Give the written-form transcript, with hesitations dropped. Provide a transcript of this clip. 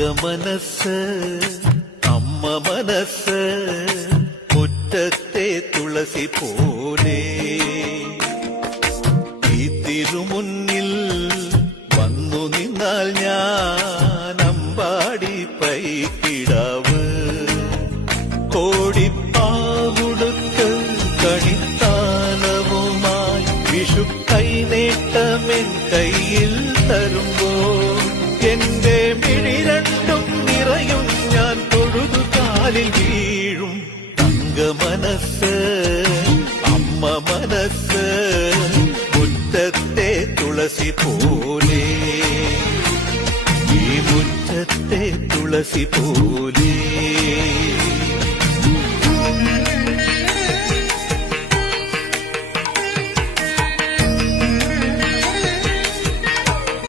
മനസ്സ് അമ്മ മനസ്സ് മുറ്റത്തെ തുളസി പോലെ ഈ തിരുമുന്നിൽ വന്നു നിന്നാൽ ഞാൻ അമ്പാടി പൈക്കിടാവ് കോടിപ്പാവുടുക്ക് കണിത്താലവുമായി വിഷു കൈനേട്ടമെൻ കയ്യിൽ തരുമ്പോൾ എന്റെ മിഴി രണ്ടും നിറയും ഞാൻ തൊഴുതു കാലിൽ വീഴും തങ്ക മനസ്സ് അമ്മ മനസ്സ് മുറ്റത്തെ തുളസി പോലെ ഈ മുറ്റത്തെ തുളസി പോലെ